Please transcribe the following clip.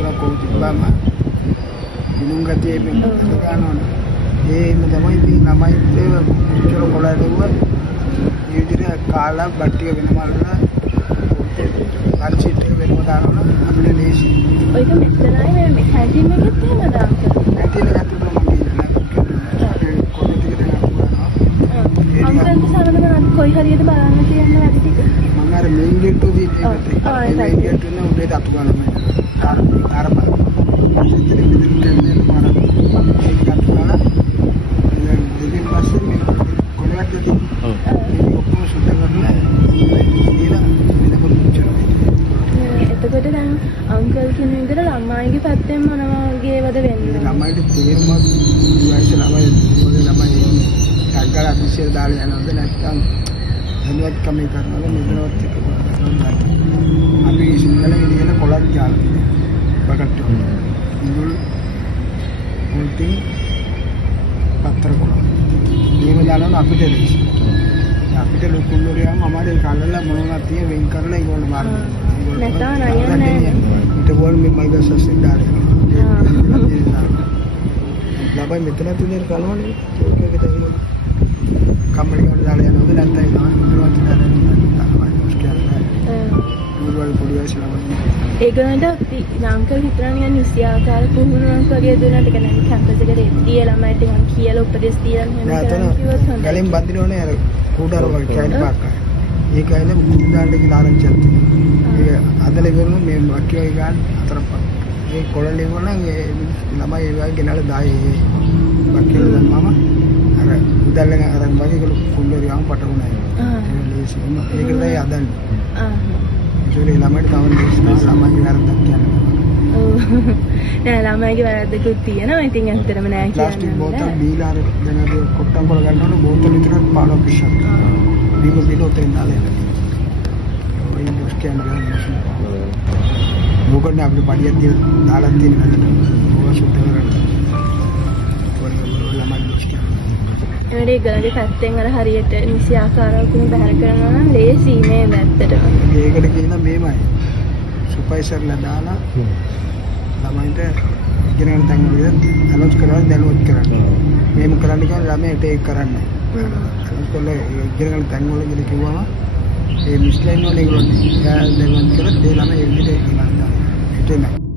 තුනක් කොහොමද තිබ්බම විනුම් ගතියේ මේ ගන්නවනේ. ඒම තමයි ඉතින් ළමයි ඉතේ මුචර කොළඩුව මේ විදිහට කාලා බට්ටික වෙනම අල්ලලා ලන්ච් එක වෙනම දානවා අපිට ලේසි. ඔයක මෙතනයි මේ කැන්ටින් එකෙත් එහෙමද අංකල්? කැන්ටින් එකත් අංකල් සමහරවිට කොයි හරියට බලන්න තියෙන වැඩි ටික මම අර මේන් ගේට් උදේ ඉන්නේ මේන් ගේට් උනේ උදේ අතු ගන්න අර එතකොට දැන් අංකල් කියන විදිහට ළමයිගේ පැත්තෙන් මොනවා වගේවද වෙන්නේ? ළමයිට තේරුමක් වයස ළමයි ටග්ගල අතිශය දාලා යනවද නැත්නම් දැනුවත් කමේ කරනවද මෙතනවත් එක කරනවා. අපි සිංහලෙන් කියන කොලක් ජාලනේ. බකට් ඉඳුල් මුල්ටි පත්‍ර කොල. මේක දානවා අපිට ලේසි. අපිට ලොකුල්ලෝරියාම අමාරු කල්ලලා මොනවද තියෙ වෙන් කරලා ඒගොල්ලෝ මාර්ගය. නැත්නම් නයන්නේ. ඊට වොල් මේ මයිගස් සස්සේ දාලා. ළමයි මෙතන තියෙන කලවනේ ඒක තමයි. කම්මලි වල දාලා යනවද නැත්නම් ඉන්නවද දාලා මුල්වල පොඩි වයසේ ළමයි. ඒගොල්ලන්ට අංකල් හිතනවා නිකන් නිසියාකාර පුහුණුවක් වගේ දුන්නාට කියන්නේ කැම්පස් එකට එද්දී ළමයිට නිකන් කියලා උපදෙස් දීලා එහෙම කිව්වොත් හොඳයි. ගලෙන් බඳිනවනේ අර කුඩාර වගේ කැලේ පාක්ක. ඒක ඇයිද කුඩාන්ට කියලා ආරංචියක් තියෙනවා. ඒක අදලේ කරන මේ වක්කිය ගන්න අතරපක්. මේ කොළලේ වුණා නම් ඒ ළමයි ඒ වගේ ගෙනල්ලා දායි වක්කිය දැම්මම අර උදැල්ලෙන් අරන් වගේ කුල්ලරියාම පටවුණා. ඒක ලේසි. ඒකලයි අදන්නේ. ඒකේ ළමයිට තව ලේසි ළමයිගේ වැරද්දක් කියන්නේ. ඔව්. නෑ ළමයිගේ වැරද්දකුත් තියෙනවා. ඉතින් ඇත්තටම නෑ කියන්නේ. ප්ලාස්ටික් බෝතල් බීලා අර දැන් අර කොට්ටම් කොල ගන්නවනේ බෝතල් විතරක් 15 පිස්සක්. බීම උතරින් දාලා යනවා. ඔය ඉන්ඩස් කියන්නේ මොකද අපිට පඩියක් දීලා දාලා තියෙන වැඩට. ඕවා සුද්ධ කරගන්න. ඒවලේ ගලගේ පැත්තෙන් අර හරියට නිසි ආකාරවකින් බැහැර කරනවා නම් ලේසි මේ ඇත්තටම. ඒකට කියන මේමයි. සුපර්වයිසර්ලා දාලා ළමයින්ට ඉගෙන ගන්න තැන් වල අලෝච් කරලා දැනුවත් කරන්න. මේම කරන්න කියන ළමයට ඒක කරන්න. අලෝච් කරලා ඉගෙන ගන්න තැන් වල ඉගෙන කිව්වම ඒ මිස්ලයින් වල ඒගොල්ලෝ දැනුවත් කරලා ඒ ළමයි ඒ විදිහට ඉගෙන ගන්නවා. හිතෙනවා.